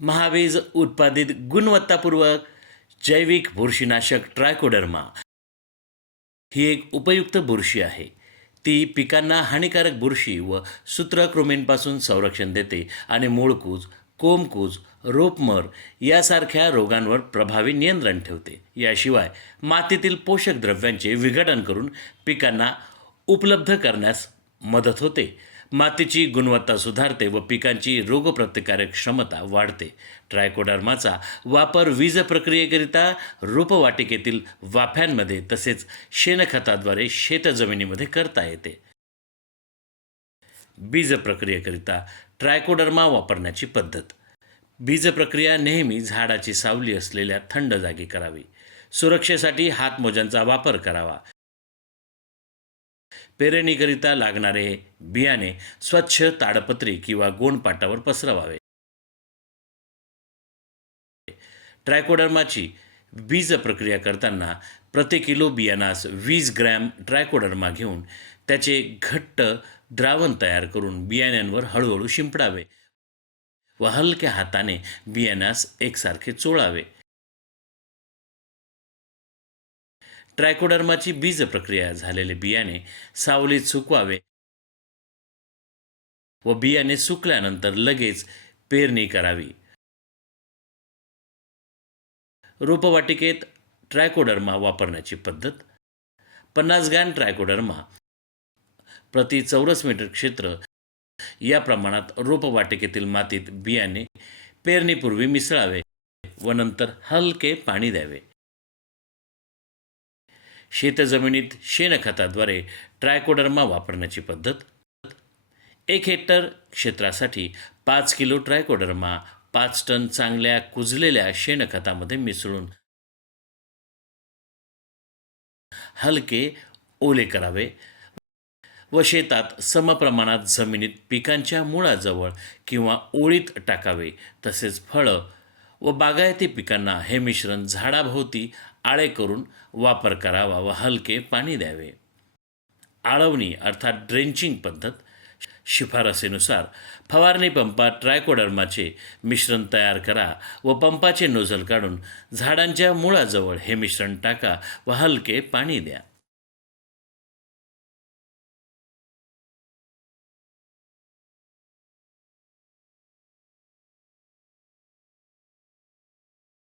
महाबीज उत्पादित गुणवत्तापूर्वक जैविक बुरशीनाशक ट्रायकोडर्मा ही एक उपयुक्त बुरशी आहे. ती पिकांना हानिकारक बुरशी व सूत्रकृमींपासून संरक्षण देते आणि मूळकूज, कोंबकूज, रोपमर यासारख्या रोगांवर प्रभावी नियंत्रण ठेवते. याशिवाय मातीतील पोषक द्रव्यांचे विघटन करून पिकांना उपलब्ध करण्यास मदत होते. मातीची गुणवत्ता सुधारते व पिकांची रोगप्रतिकारक क्षमता वाढते. ट्रायकोडर्माचा वापर वीज प्रक्रियेकरिता रोपवाटिकेतील वाफ्यांमध्ये तसेच शेणखताद्वारे शेतजमिनीमध्ये करता येते. बीज प्रक्रियेकरिता ट्रायकोडर्मा वापरण्याची पद्धत. बीज प्रक्रिया नेहमी झाडाची सावली असलेल्या थंड जागी करावी. सुरक्षेसाठी हातमोज्यांचा वापर करावा. पेरणीकरिता लागणारे बियाणे स्वच्छ ताडपत्री किंवा गोणपाटावर पसरवावे. ट्रायकोडर्माची बीज प्रक्रिया करताना प्रति किलो बियाणास 20 ग्रॅम ट्रायकोडर्मा घेऊन त्याचे घट्ट द्रावण तयार करून बियाण्यांवर हळूहळू शिंपडावे व हलक्या हाताने बियाण्यास एकसारखे चोळावे. ट्रायकोडर्माची बीज प्रक्रिया झालेले बियाणे सावलीत सुकवावे व बियाणे सुकल्यानंतर लगेच पेरणी करावी. रोपवाटिकेत ट्रायकोडर्मा वापरण्याची पद्धत. 50 ग्रॅम ट्रायकोडर्मा प्रति चौरस मीटर क्षेत्र या प्रमाणात रोपवाटिकेतील मातीत बियाणे पेरणीपूर्वी मिसळावे व नंतर हलके पाणी द्यावे. शेतजमिनीत शेणखताद्वारे ट्रायकोडर्मा वापरण्याची पद्धत. 1 हेक्टर क्षेत्रासाठी 5 किलो ट्रायकोडर्मा 5 टन चांगल्या कुजलेल्या शेणखतामध्ये मिसळून हलके ओले करावे व शेतात समप्रमाणात जमिनीत पिकांच्या मुळाजवळ किंवा ओळीत टाकावे. तसेच फळं व बागायती पिकांना हे मिश्रण झाडाभोवती आळे करून वापर करावा व हलके पाणी द्यावे. आळवणी अर्थात ड्रेंचिंग पद्धत. शिफारसीनुसार फवारणी पंपात ट्रायकोडर्माचे मिश्रण तयार करा व पंपाचे नोझल काढून झाडांच्या मुळाजवळ हे मिश्रण टाका व हलके पाणी द्या.